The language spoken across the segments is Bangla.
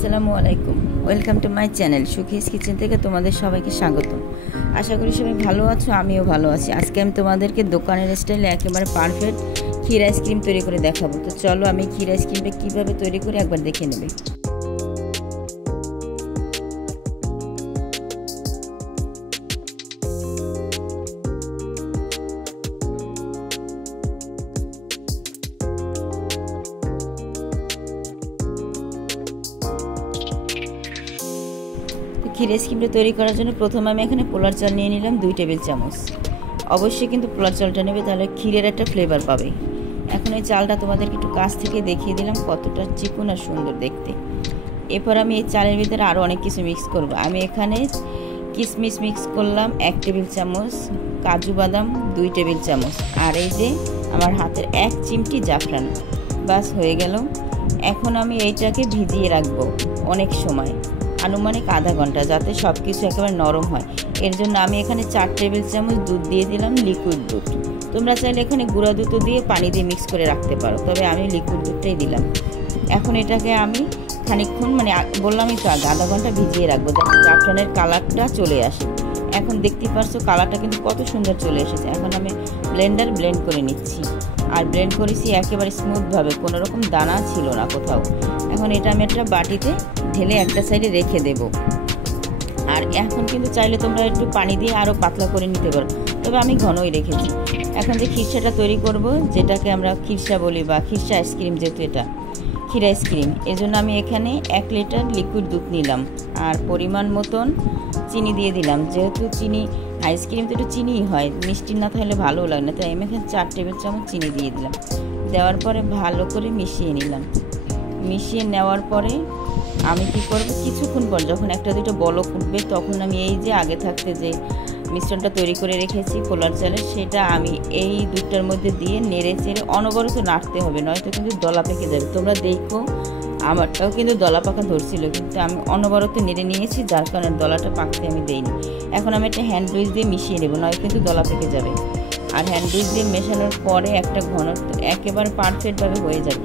আসসালামু আলাইকুম, welcome to my channel Sukhi's kitchen থেকে তোমাদের সবাইকে স্বাগত। আশা করি সবাই ভালো আছো, আমিও ভালো আছি। আজকে আমি তোমাদেরকে দোকানের স্টাইলে একেবারে পারফেক্ট ক্ষীর আইসক্রিম তৈরি করে দেখাবো। তো চলো আমি ক্ষীর আইসক্রিমটা কীভাবে তৈরি করে একবার দেখে নেবে। ক্ষীর আইসক্রিমটা তৈরি করার জন্য প্রথমে আমি এখানে পোলার চাল নিয়ে নিলাম 2 টেবিল চামচ। অবশ্যই কিন্তু পোলার চালটা নেবে, তাহলে ক্ষীরের একটা ফ্লেভার পাবে। এখন এই চালটা তোমাদেরকে একটু কাছ থেকে দেখিয়ে দিলাম কতটা চিকন আর সুন্দর দেখতে। এরপর আমি এই চালের ভিতরে আরও অনেক কিছু মিক্স করব। আমি এখানে কিশমিশ মিক্স করলাম 1 টেবিল চামচ, কাজু বাদাম 2 টেবিল চামচ, আর এই যে আমার হাতের 1 চিমটি জাফরান। বাস হয়ে গেল। এখন আমি এইটাকে ভিজিয়ে রাখবো অনেক সময়, আনুমানিক আধা ঘন্টা, যাতে সব কিছু একেবারে নরম হয়। এর জন্য আমি এখানে 4 টেবিল চামচ দুধ দিয়ে দিলাম, লিকুইড দুধ। তোমরা চাইলে এখানে গুঁড়া দুধও দিয়ে পানি দিয়ে মিক্স করে রাখতে পারো, তবে আমি লিকুইড দুধটাই দিলাম। এখন এটাকে আমি খানিকক্ষণ বললামই তো আধা ঘন্টা ভিজিয়ে রাখবো, যাতে জাফরানের কালারটা চলে আসে। এখন দেখতে পারছো কালারটা কিন্তু কত সুন্দর চলে এসেছে। এখন আমি ব্লেন্ড করে নিচ্ছি, আর ব্লেন্ড করেছি একেবারে স্মুথভাবে, কোনো রকম দানা ছিল না কোথাও। এখন এটা আমি একটা বাটিতে ঢেলে একটা সাইডে রেখে দেব। আর এখন কিন্তু চাইলে তোমরা একটু পানি দিয়ে আরও পাতলা করে নিতে পারো, তবে আমি ঘনই রেখেছি। এখন যে খিরসাটা তৈরি করব, যেটাকে আমরা খিরসা বলি বা খিরসা আইসক্রিম, যেহেতু এটা ক্ষীর আইসক্রিম, এই জন্য আমি এখানে 1 লিটার লিকুইড দুধ নিলাম, আর পরিমাণ মতন চিনি দিয়ে দিলাম। যেহেতু চিনি আইসক্রিম তো একটু চিনিই হয়, মিষ্টি না থাকলে ভালো লাগে না, তাই আমি এখানে 4 টেবিল চামচ চিনি দিয়ে দিলাম। দেওয়ার পরে ভালো করে মিশিয়ে নিলাম। মিশিয়ে নেওয়ার পরে আমি কি করব, কিছুক্ষণ পর যখন একটা দুটো বলক উঠবে, তখন আমি এই যে আগে থাকতে যে মিশ্রণটা তৈরি করে রেখেছি পোলার চালের, সেটা আমি এই দুধটার মধ্যে দিয়ে নেড়ে চেড়ে অনবরত নাড়তে হবে, নয়তো কিন্তু দলা পেকে যাবে। তোমরা দেখো আমারটাও কিন্তু দলা পাকা ধরছিল, কিন্তু আমি অনবরত নেড়ে নিয়েছি, যার কারণে দলাটা পাকতে আমি দেইনি। এখন আমি একটা হ্যান্ড উইচ দিয়ে মিশিয়ে নেব, নয় কিন্তু দলা পেকে যাবে। আর হ্যান্ড উইচ দিয়ে মেশানোর পরে একটা ঘনত্ব একেবারে পারফেক্টভাবে হয়ে যাবে।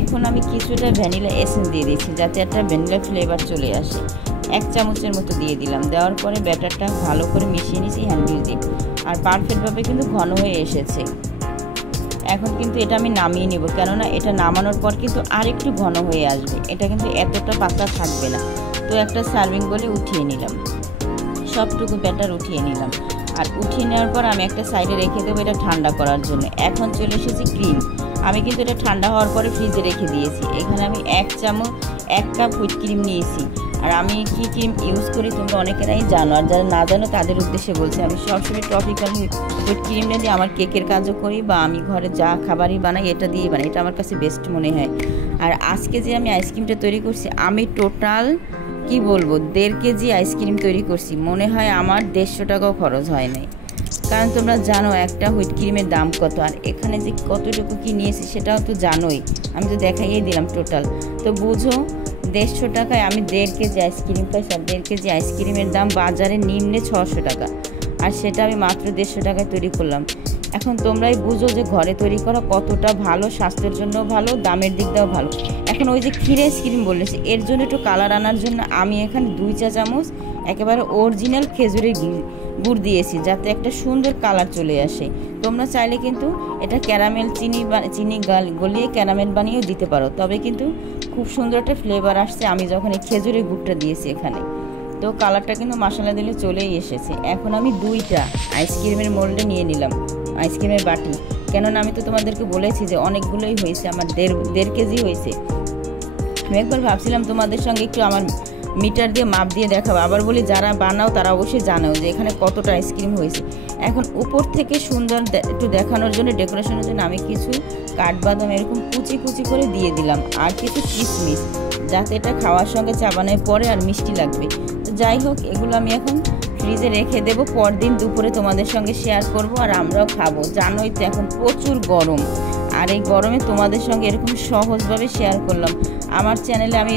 এখন আমি কিছুটা ভ্যানিলা এসেন্স দিয়ে দিচ্ছি, যাতে একটা ভ্যানিলা ফ্লেভার চলে আসে। 1 চামচের মতো দিয়ে দিলাম। দেওয়ার পরে ব্যাটারটা ভালো করে মিশিয়ে নিয়েছি হ্যান্ড উইচ দিয়ে, আর পারফেক্টভাবে কিন্তু ঘন হয়ে এসেছে। এখন কিন্তু এটা আমি নামিয়ে নেব, কেননা এটা নামানোর পর কিন্তু আর একটু ঘন হয়ে আসবে, এটা কিন্তু এতটা পাতলা থাকবে না। তো একটা সার্ভিং বলে উঠিয়ে নিলাম, সবটুকু ব্যাটার উঠিয়ে নিলাম। আর উঠিয়ে নেওয়ার পর আমি একটা সাইডে রেখে দেবো এটা ঠান্ডা করার জন্য। এখন চলে এসেছি ক্রিম। আমি কিন্তু এটা ঠান্ডা হওয়ার পরে ফ্রিজে রেখে দিয়েছি। এখানে আমি 1 কাপ হুইট ক্রিম নিয়েছি। আর আমি কি ক্রিম ইউজ করি তোমরা অনেকেরাই জানো, আর যারা না জানো তাদের উদ্দেশ্যে বলছি, আমি সবসময় ট্রপিক্যাল হুইট ক্রিমটা দিয়ে আমার কেকের কাজও করি, বা আমি ঘরে যা খাবারই বানাই এটা দিয়ে বানাই, এটা আমার কাছে বেস্ট মনে হয়। আর আজকে যে আমি আইসক্রিমটা তৈরি করছি, আমি টোটাল কি বলবো 1.5 কেজি আইসক্রিম তৈরি করছি। মনে হয় আমার 150 টাকাও খরচ হয় নাই, কারণ তোমরা জানো একটা হুইট ক্রিমের দাম কত, আর এখানে যে কতটুকু কি নিয়েছি সেটাও তো জানোই, আমি তো দেখাইয়ে দিলাম টোটাল। তো বুঝো 150 টাকায় আমি 1.5 কেজি আইসক্রিম পাইছি। আর 1.5 কেজি আইসক্রিমের দাম বাজারে নিম্নে 600 টাকা, আর সেটা আমি মাত্র 150 টাকায় তৈরি করলাম। এখন তোমরাই বুঝো যে ঘরে তৈরি করা কতটা ভালো, স্বাস্থ্যের জন্য ভালো, দামের দিক দিয়েও ভালো। এখন ওই যে ক্ষীর আইসক্রিম বলেছি, এর জন্য একটু কালার আনার জন্য আমি এখানে 2 চা চামচ একেবারে অরিজিনাল খেজুরের গুড় দিয়েছি, যাতে একটা সুন্দর কালার চলে আসে। তোমরা চাইলে কিন্তু এটা ক্যারামেল চিনি গলিয়ে ক্যারামেল বানিয়েও দিতে পারো, তবে কিন্তু খুব সুন্দর একটা ফ্লেভার আসছে আমি যখন এই খেজুরের গুড়টা দিয়েছি এখানে। তো কালারটা কিন্তু মশলা দিলে চলেই এসেছে। এখন আমি 2টা আইসক্রিমের মোল্ডে নিয়ে নিলাম, আইসক্রিমের বাটি, কেননা আমি তো তোমাদেরকে বলেছি যে অনেকগুলোই হয়েছে, আমার 1.5 কেজি হয়েছে। আমি একবার ভাবছিলাম তোমাদের সঙ্গে একটু আমার মিটার দিয়ে মাপ দিয়ে দেখাবো, আবার বলি যারা বানাও তারা অবশ্যই জানো যে এখানে কতটা আইসক্রিম হয়েছে। এখন উপর থেকে সুন্দর একটু দেখানোর জন্য, ডেকোরেশনের জন্য আমি কিছু কাঠবাদাম এরকম কুচি কুচি করে দিয়ে দিলাম, আর কিছু কিশমিশ, যাতে এটা খাওয়ার সঙ্গে চাবানোর পরে আর মিষ্টি লাগবে। তো যাই হোক, এগুলো আমি এখন ফ্রিজে রেখে দেবো, পরদিন দুপুরে তোমাদের সঙ্গে শেয়ার করব, আর আমরাও খাবো। জানোই তো এখন প্রচুর গরম, আর এই গরমে তোমাদের সঙ্গে এরকম সহজভাবে শেয়ার করলাম। আমার চ্যানেলে আমি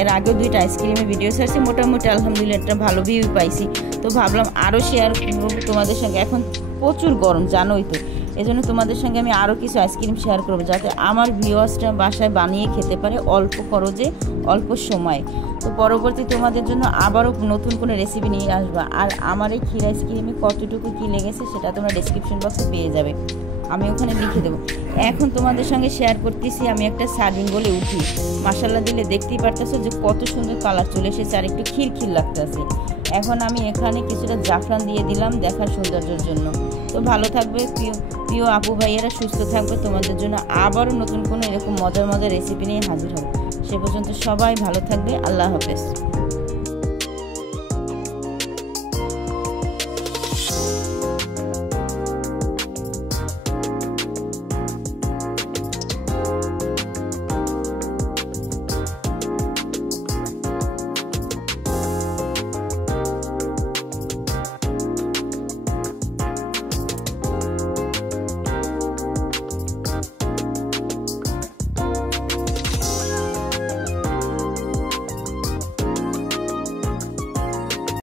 এর আগেও 2টা আইসক্রিমের ভিডিও ছাড়ছি, মোটামুটি আলহামদুলিল্লাহ একটা ভালো ভিউ পাইছি। তো ভাবলাম আরও শেয়ার করবো তোমাদের সঙ্গে। এখন প্রচুর গরম জানোই তো, এজন্য তোমাদের সঙ্গে আমি আরও কিছু আইসক্রিম শেয়ার করবো, যাতে আমার ভিউয়ার্সরা বাসায় বানিয়ে খেতে পারে অল্প খরচে অল্প সময়। তো পরবর্তী তোমাদের জন্য আবারও নতুন কোনো রেসিপি নিয়ে আসবা। আর আমার এই ক্ষীর আইসক্রিমে কতটুকু কী লেগেছে সেটা তোমরা ডেসক্রিপশন বক্সে পেয়ে যাবে, আমি ওখানে লিখে দেবো। এখন তোমাদের সঙ্গে শেয়ার করতেছি আমি একটা সার্ভিং বলে উঠি, মাসাল্লা দিলে দেখতেই পারতেছো যে কত সুন্দর কালার চলে এসেছে আর একটু ক্ষীর ক্ষীর লাগতেছে। এখন আমি এখানে কিছুটা জাফরান দিয়ে দিলাম দেখার সৌন্দর্যের জন্য। তো ভালো থাকবে প্রিয় আপু ভাইয়েরা, সুস্থ থাকবে। তোমাদের জন্য আবারও নতুন কোনো এরকম মজার মজার রেসিপি নিয়ে হাজির হব। সে পর্যন্ত সবাই ভালো থাকবে। আল্লাহ হাফেজ।